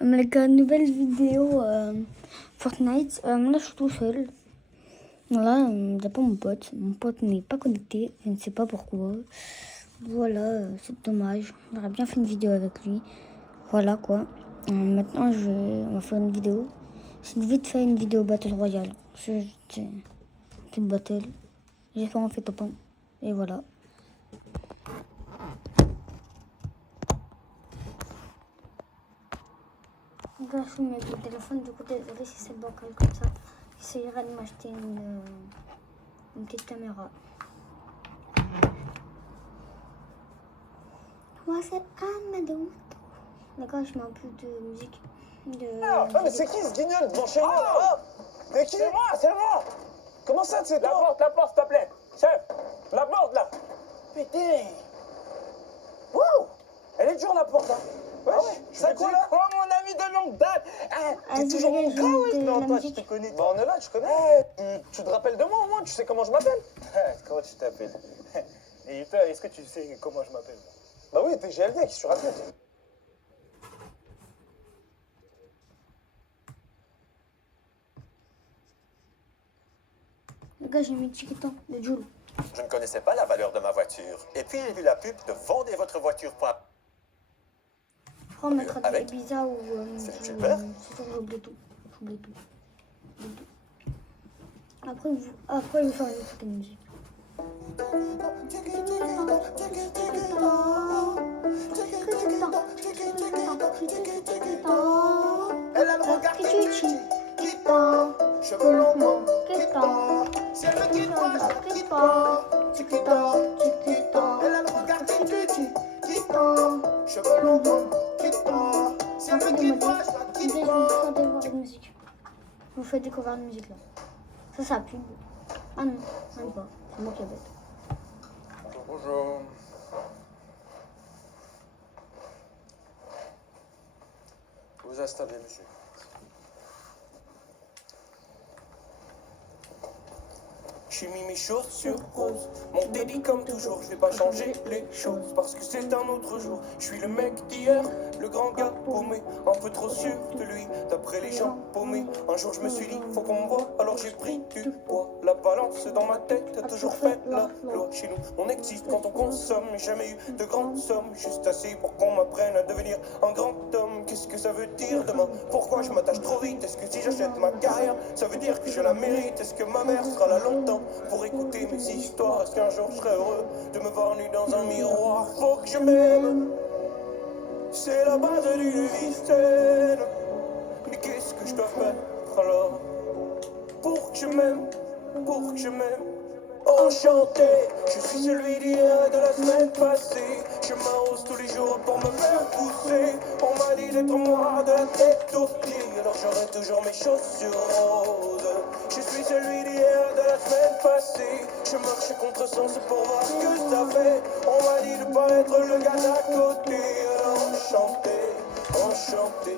Avec une nouvelle vidéo Fortnite. Là, je suis tout seul. Là, il n'y a pas mon pote. Mon pote n'est pas connecté. Je ne sais pas pourquoi. Voilà, c'est dommage. J'aurais bien fait une vidéo avec lui. Voilà quoi. Maintenant, on va faire une vidéo. C'est vite fait une vidéo Battle Royale. C'est une battle. J'ai fait en fait top 1. Et voilà. Là, je filme avec le téléphone, du coup, désolé si c'est bancal comme ça. J'essayerai de m'acheter une petite caméra. Moi, c'est Amadou. D'accord, je mets un peu de musique. Mais c'est qui ce guignol devant chez moi là? C'est qui? C'est moi. Comment ça, c'est toi? La porte, s'il te plaît. Chef, la porte là. Putain. Wow. Elle est dure la porte, hein. Ouais, ça quoi là? quoi, mon ami de longue date? T'es toujours mon gars, oui? Non, toi, je te connais. Bah, on est là, je connais. Tu te rappelles de moi au moins? Tu sais comment je m'appelle? Comment tu t'appelles? Et toi, est-ce que tu sais comment je m'appelle? Bah oui, t'es GLD, qui sur rappelle. Les gars, j'ai mis Chiquitan de Joule. Je ne connaissais pas la valeur de ma voiture. Et puis j'ai vu la pub de vendez votre voiture. On mettra des Avec Ibiza ou... C'est super. C'est sûr, j'oublie tout. J'oublie tout. Après, il va faire une petite musique. Elle a le regard cheveux longs, si elle me quitte pas, je la quitte pas. Elle a le regard cheveux longs, si elle me quitte pas, je la quitte pas. Je vous fais découvrir une musique là. Ça, c'est la pub. Ah non, même pas. C'est moi qui est bête. Bonjour. Vous installez, monsieur. J'ai mis mes chaussures roses, mon délit comme toujours, je vais pas changer les choses parce que c'est un autre jour. Je suis le mec d'hier, le grand gars paumé, un peu trop sûr de lui, d'après les gens paumés. Un jour je me suis dit, faut qu'on me voit, alors j'ai pris du poids. La balance dans ma tête a toujours fait la loi. Chez nous, on existe quand on consomme, jamais eu de grandes sommes, juste assez pour qu'on m'apprenne à devenir un grand homme. Qu'est-ce que ça veut dire demain? Pourquoi je m'attache trop vite? Est-ce que si j'achète ma carrière, ça veut dire que je la mérite? Est-ce que ma mère sera là longtemps pour écouter mes histoires? Est-ce qu'un jour je serai heureux de me voir nu dans un miroir? Faut que je m'aime, c'est la base d'une vie saine. Mais qu'est-ce que je dois faire alors pour que je m'aime, pour que je m'aime? Enchanté, je suis celui d'hier, de la semaine passée. Je m'arrose tous les jours pour me faire pousser. On m'a dit d'être moi de la tête aux pieds, alors j'aurai toujours mes chaussures roses. Je suis celui d'hier, de la semaine passée. Je marche contre sens pour voir ce que ça fait. On m'a dit de pas être le gars d'à côté. Alors enchanté, enchanté.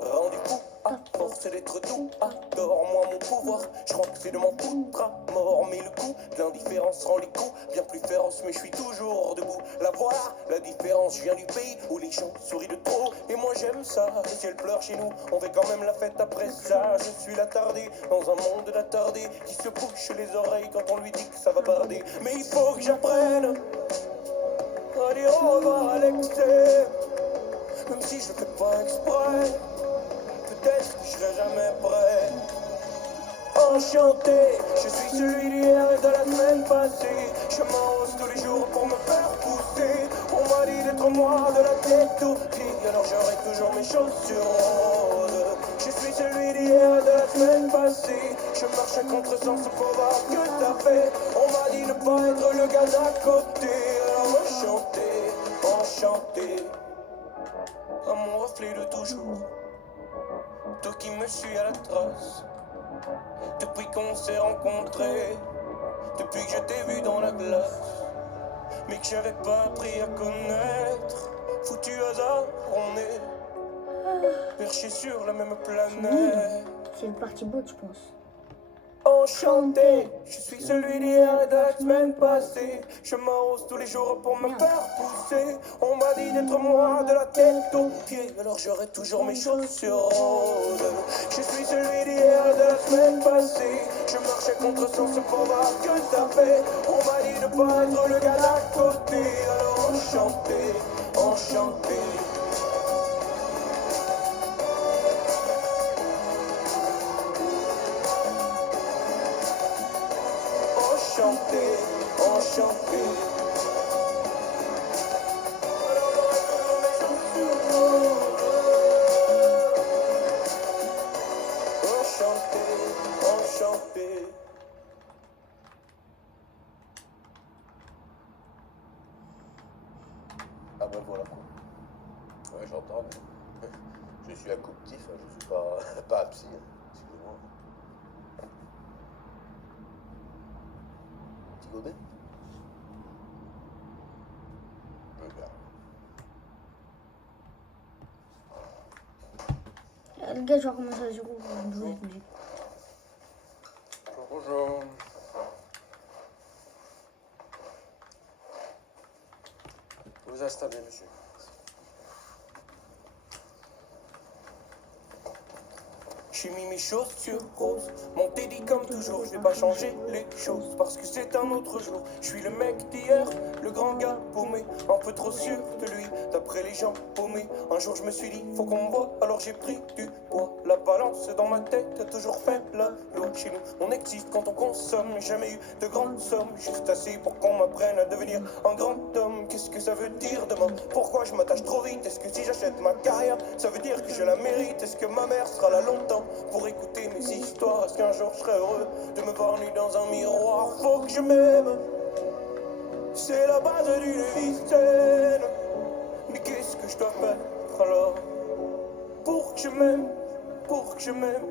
Rendu fou à force d'être doux, adore-moi mon pouvoir. Je crois que c'est de mon foutre à mort. Mais le coup de l'indifférence rend les coups bien plus féroces. Mais je suis toujours debout. La voilà, la différence. Je viens du pays où les gens sourient de trop. Et moi j'aime ça. Le ciel pleure chez nous, on fait quand même la fête après ça. Je suis l'attardé dans un monde d'attardé qui se bouche les oreilles quand on lui dit que ça va barder. Mais il faut que j'apprenne à dire au revoir à l'excès, même si je fais pas exprès. Peut-être que je serai jamais prêt. Enchanté, je suis celui d'hier et de la semaine passée. Je m'arrose tous les jours pour me faire pousser. On m'a dit d'être moi de la tête aux pieds, alors j'aurai toujours mes chaussures roses. Je suis celui d'hier et de la semaine passée. Je marche à contresens pour voir ce que ça fait. On m'a dit de pas être le gars d'à côté. Alors enchanté, enchanté, à mon reflet de toujours. Toi qui me suis à la trace, depuis qu'on s'est rencontrés, depuis que je t'ai vu dans la glace, mais que j'avais pas appris à connaître. Foutu hasard, on est perchés sur la même planète. C'est le parti boat, je pense. Enchanté, je suis celui d'hier et de la semaine passée. Je m'arrose tous les jours pour me faire pousser. On m'a dit d'être moi de la tête aux pieds, alors j'aurai toujours mes chaussures roses. Je suis celui d'hier et de la semaine passée. Je marche à contre-sens pour voir que ça fait. On m'a dit de pas être le gars d'à côté, alors enchanté, enchanté. Enchanté, enchanté. Enchanté, enchanté. Ah ben voilà quoi. Ouais, j'entends, mais je suis accouptif, hein, je suis pas abscisse, hein, excusez-moi. Petit godet? Bien. Le gars, je vais recommencer à zéro pour jouer avec musique. Bonjour. Vous installez, monsieur. J'ai mis mes chaussures roses, mon teddy comme toujours, je vais pas changer les choses parce que c'est un autre jour. Je suis le mec d'hier, le grand gars paumé, un peu trop sûr de lui, d'après les gens paumés. Un jour je me suis dit, faut qu'on me voit, alors j'ai pris du poids. La balance dans ma tête a toujours fait la loi. Chez nous, on existe quand on consomme, jamais eu de grandes sommes, juste assez pour qu'on m'apprenne à devenir un grand homme. Qu'est-ce que ça veut dire demain? Pourquoi je m'attache trop vite? Est-ce que si j'achète ma carrière, ça veut dire que je la mérite? Est-ce que ma mère sera là longtemps pour écouter mes histoires? Est-ce qu'un jour je serai heureux de me voir nu dans un miroir? Faut que je m'aime, c'est la base d'une vie saine. Mais qu'est-ce que je dois faire alors pour que je m'aime, pour que je m'aime?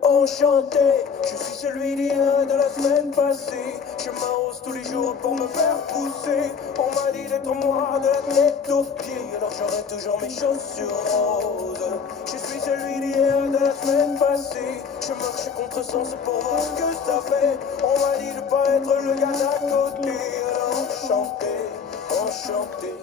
Enchanté, je suis celui d'hier et de la semaine passée. Je m'arrose tous les jours pour me faire pousser. On m'a dit d'être moi de la tête aux pieds, alors j'aurai toujours mes chaussures roses. Je suis celui d'hier et de la semaine passée. Je marche à contre-sens pour voir ce que ça fait. On m'a dit de pas être le gars d'à côté, alors enchanté, enchanté.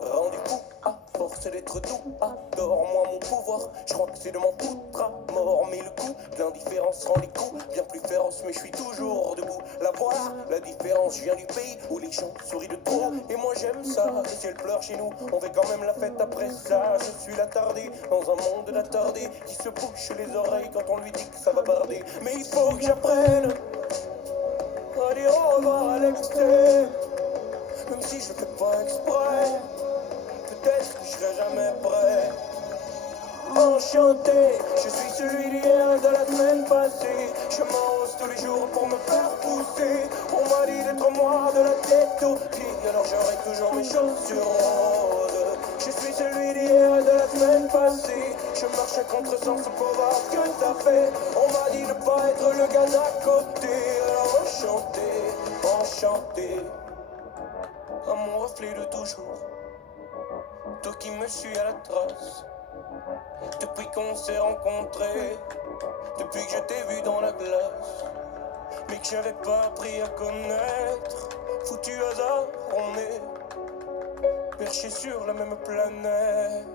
Rendu fou à force d'être doux, adore-moi mon pouvoir. Je crois que c'est de m'en foutre à mort. Mais le coup de l'indifférence rend les coups bien plus féroces. Mais je suis toujours debout. La voilà, la différence, je viens du pays où les gens sourient de trop. Et moi j'aime ça, le ciel pleure chez nous. On fait quand même la fête après ça. Je suis l'attardé, dans un monde d'attardé qui se bouche les oreilles quand on lui dit que ça va barder. Mais il faut que j'apprenne à dire au revoir à l'excès, même si je fais pas exprès. Peut-être que je serai jamais prêt. Enchanté, je suis celui d'hier de la semaine passée. Je m'arrose tous les jours pour me faire pousser. On m'a dit d'être moi de la tête aux pieds, alors j'aurai toujours mes chaussures roses. Je suis celui d'hier de la semaine passée. Je marche à contre-sens pour voir ce que ça fait. On m'a dit de pas être le gars d'à côté, alors enchanté, enchanté. À mon reflet de toujours, toi qui me suis à la trace. Depuis qu'on s'est rencontrés, depuis que je t'ai vu dans la glace, mais que j'avais pas appris à connaître. Foutu hasard, on est perchés sur la même planète.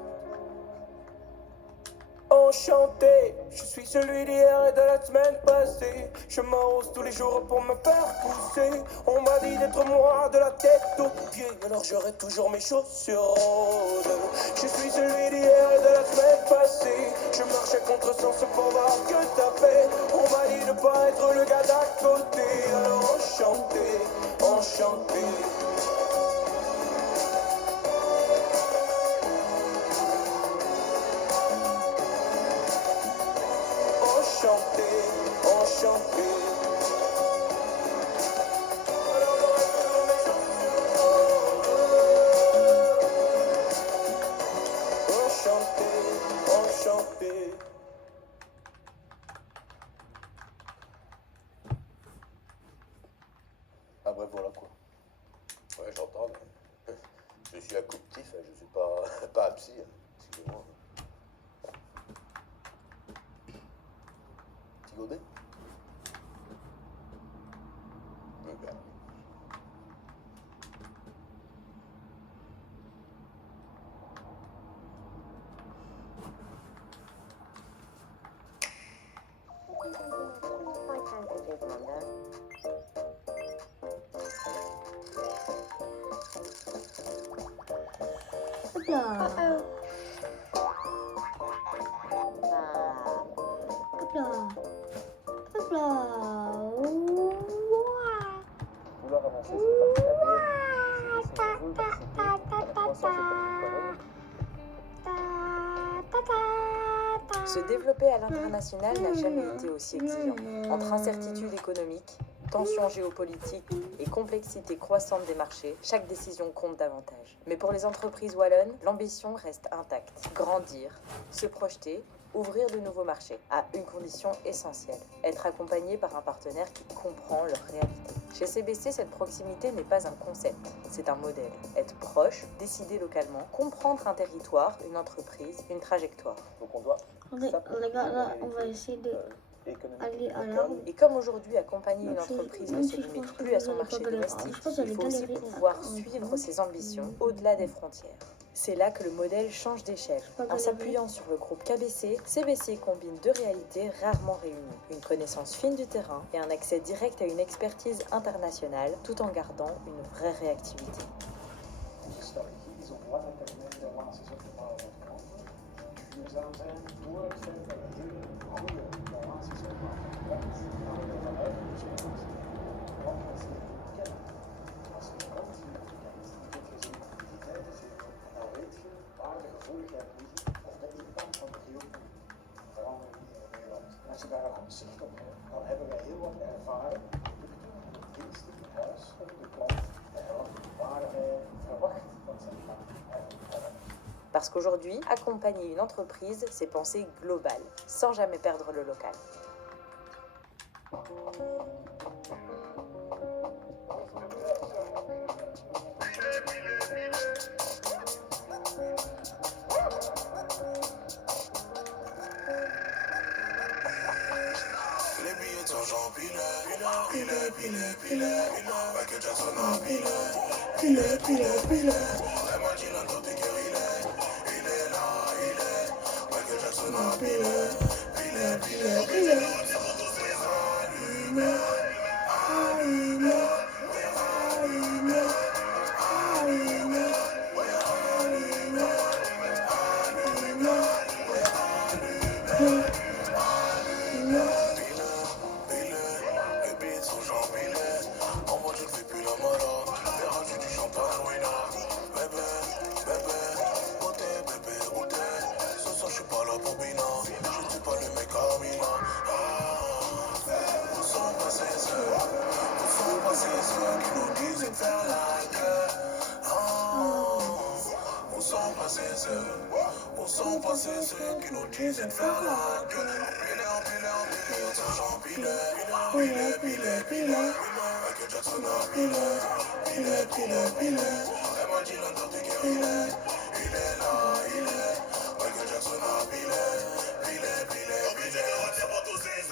Enchanté, je suis celui d'hier et de la semaine passée. Je m'arrose tous les jours pour me faire pousser. On m'a dit d'être moi de la tête aux pieds, alors j'aurai toujours mes chaussures roses. Je suis celui d'hier et de la semaine passée. Je marche à contre-sens pour voir ce que ça fait. On m'a dit de pas être le gars d'à côté, alors enchanté, enchanté. Enchanté, enchanté. Enchanté, enchanté. Ah ben voilà quoi. Ouais, j'entends, mais je suis accouptif, hein, je suis pas abscisse, hein, excusez-moi. Petit godet? Hop là. Hop là. Hop là. Ouah. Vouloir avancer, c'est parti la BM. C'est 300 Se développer à l'international n'a jamais été aussi exigeant. Entre incertitudes économiques, tensions géopolitiques et complexité croissante des marchés, chaque décision compte davantage. Mais pour les entreprises wallonnes, l'ambition reste intacte. Grandir, se projeter, ouvrir de nouveaux marchés, à une condition essentielle, être accompagné par un partenaire qui comprend leur réalité. Chez CBC, cette proximité n'est pas un concept, c'est un modèle. Être proche, décider localement, comprendre un territoire, une entreprise, une trajectoire. Donc on doit Les gars, là, on va essayer de aller à l'arbre. Et comme aujourd'hui, accompagner une entreprise ne se limite plus à son marché domestique, il faut aussi pouvoir suivre ses ambitions au-delà des frontières. C'est là que le modèle change d'échelle. En s'appuyant sur le groupe KBC, CBC combine deux réalités rarement réunies. Une connaissance fine du terrain et un accès direct à une expertise internationale, tout en gardant une vraie réactivité. Historisch is op lange termijn de relaties opgebouwd worden. Duurzaam zijn, doorzetten en hele goede relaties opbouwen. Dat gaan we ervan uit dat je moet. Want als je het niet kent, als je de kansen niet kent, dan je ze activiteiten zien en dan weet je waar de gevoeligheid ligt of de impact van de verandering in Nederland. En als je daar een goed zicht op hebt, dan hebben wij heel wat ervaren producten en diensten in huis om de klant te helpen waar hij verwacht dat zijn klant Parce qu'aujourd'hui, accompagner une entreprise, c'est penser global, sans jamais perdre le local. Les billets d'argent pilet, Michael Jackson a pilet. Elle m'a dit la note que il est là, Michael Jackson a pilet. Les billets sont genre pilet. En moi je ne fais plus la malade. Verras-tu du champagne, Wina. Bébé, beauté. Ce soir je suis pas là pour Bina. Je suis pas le mec à Mina. Où sont passés ceux qui nous disent de faire la gueule? Où sont passés ceux qui nous disent de faire la gueule? Empilé, d'argent pilet. Michael Jackson a pilet. Elle m'a dit la note que il est là, Michael Jackson a pilet. C'est pour tous ces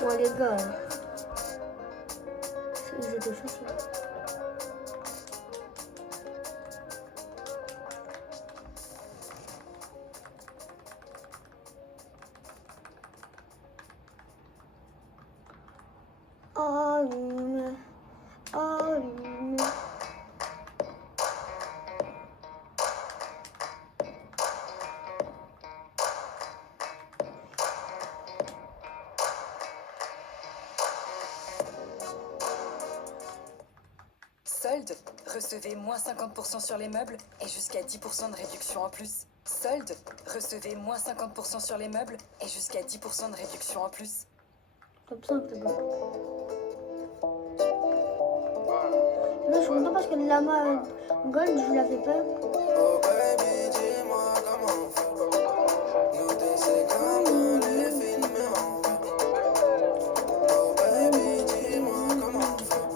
Ouais les gars, ils étaient faciles. Allume. Solde, recevez moins 50% sur les meubles et jusqu'à 10% de réduction en plus. Solde, recevez moins 50% sur les meubles et jusqu'à 10% de réduction en plus. Top 5 les gars. Là suis content parce que le lama gold, je l'avais pas. Oh baby, dis-moi comment on fait. Nous deux, c'est comme dans les films, mais on fait. Oh baby, dis-moi comment on fait.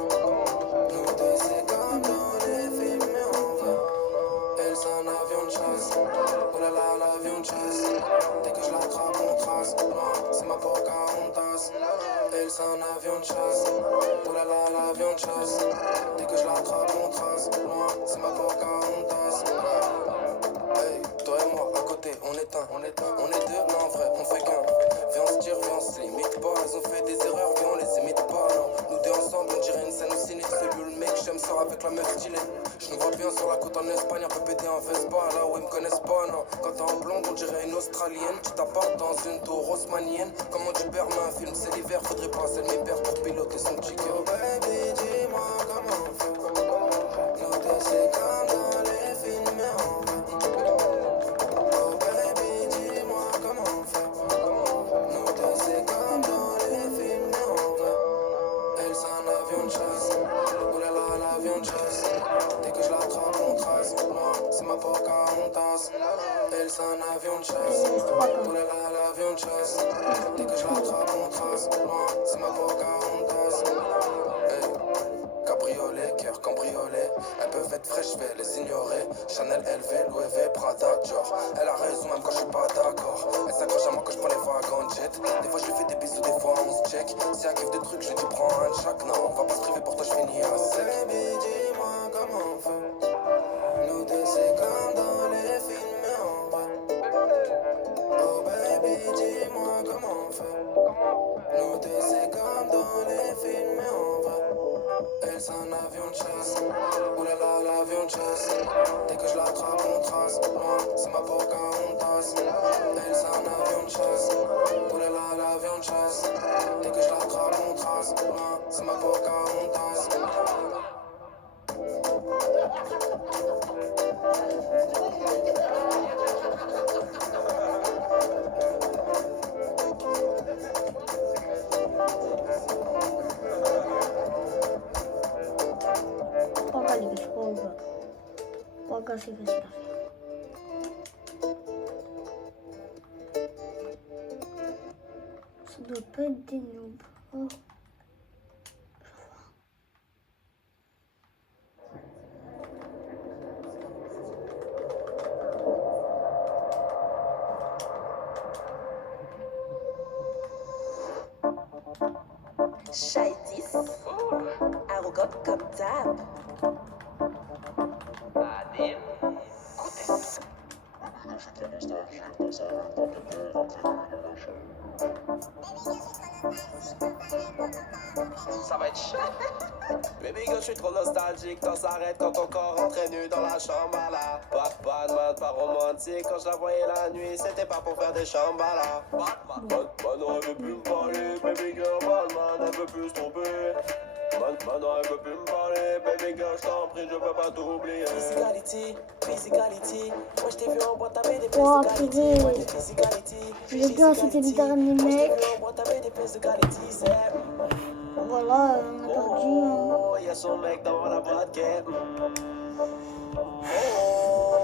Nous deux, c'est comme dans les films, mais on fait. Elle, c'est un avion de chasse. Oh là là, l'avion de chasse. Dès que je l'attrape, on trace. C'est ma Pocahontas. Elle, c'est un avion de chasse. Oh là là, l'avion de chasse. Dès que je l'attrape, on trace. C'est ma Pocahontas. Hey, toi et moi, à côté, on est un. On est deux, mais en vrai, on fait qu'un. Viens, on se tire, viens, on se limite pas. Elles ont fait des erreurs, viens, on les imite pas. Non, nous deux ensemble, on dirait une scène au ciné. Celui le mec, j'aime sort avec la meuf stylée. Je nous vois bien sur la côte en Espagne, un peu pété en Vespa. Là où ils me connaissent pas, non. Quand t'es en blonde, on dirait une Australienne. Tu t'apportes dans une tour haussmannienne. Comment tu perds un film, c'est l'hiver, faudrait passer mes pères pour piloter son petit cœur. Oh baby, dis-moi comment on fait. Nous deux, c'est comme dans les films, mais on fait. Oh baby, dis-moi comment on fait. Nous deux, c'est comme dans les films, mais on fait. Elle, c'est un avion de chasse. Oh là là, l'avion de chasse. Dès que je l'attrape, on trace. C'est ma Pocahontas. Elle, c'est un avion de chasse. Oh là là, l'avion de chasse. Dès que je l'attrape, on trace. C'est ma Pocahontas. Hey. Cabriolet, cœur cambriolé. Elles peuvent être fraîches, je vais les ignorer. Chanel, LV, Louis V, Prada, Dior. Elle a raison même quand je suis pas d'accord. Elle s'accroche à moi quand je prends les vagues en jet. Des fois je lui fais des bisous, des fois on se check. Si elle kiffe des trucs, je dis prends un de chaque. Non, on va pas se priver pour toi, je finis à sec. Baby, dis-moi comment on fait. Nous deux, c'est comme dans les films, mais on va. Oh baby, dis-moi comment on fait. Nous deux, c'est comme dans les films, mais on va. Elle, c'est un avion de chasse. Oh là là, l'avion de chasse. Dès que je l'attrape, on trace. C'est ma Pocahontas. Elle, c'est un avion de chasse. Oh là là, l'avion de chasse. Dès que je l'attrape, on trace. C'est ma Pocahontas. Poca les gars, poca. Poca c'est facile à faire. Ça doit pas être des noobs. Oh. Shy 10, arrogante comme d'hab. Adil, Ça va être chaud. Baby girl, je suis trop nostalgique. Quand ça s'arrête quand ton corps rentrait nu dans la chambre à la. Pas de mode, pas romantique. Quand je la voyais la nuit, c'était pas pour faire des chambres à la. Batman, elle veut plus me parler. Baby girl, Batman, elle veut plus se tromper. Maintenant elle veut plus me parler. Baby girl, je t'en prie, je peux pas t'oublier. Physicality. Moi je t'ai vu en boîte, t'avais des pièces Oh, de qualité. Moi de physicality. Les gars, c'était le dernier mec. T'avais des pièces de qualité, c'est. Voilà, on a perdu. Oh, y'a son mec dans la boîte quête.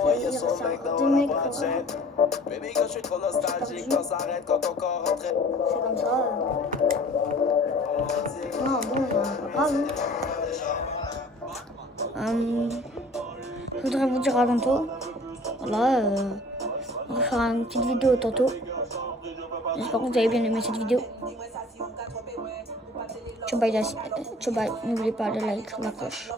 Oh, y'a son mec dans la boîte quête. Baby girl, je suis trop nostalgique. Quand ça s'arrête, quand ton corps rentre. C'est comme ça. Non, bon, pas grave. Je voudrais vous dire à tantôt. Voilà, on va faire une petite vidéo tantôt. J'espère que vous avez bien aimé cette vidéo. Ciao bye, n'oubliez pas de like, la cloche.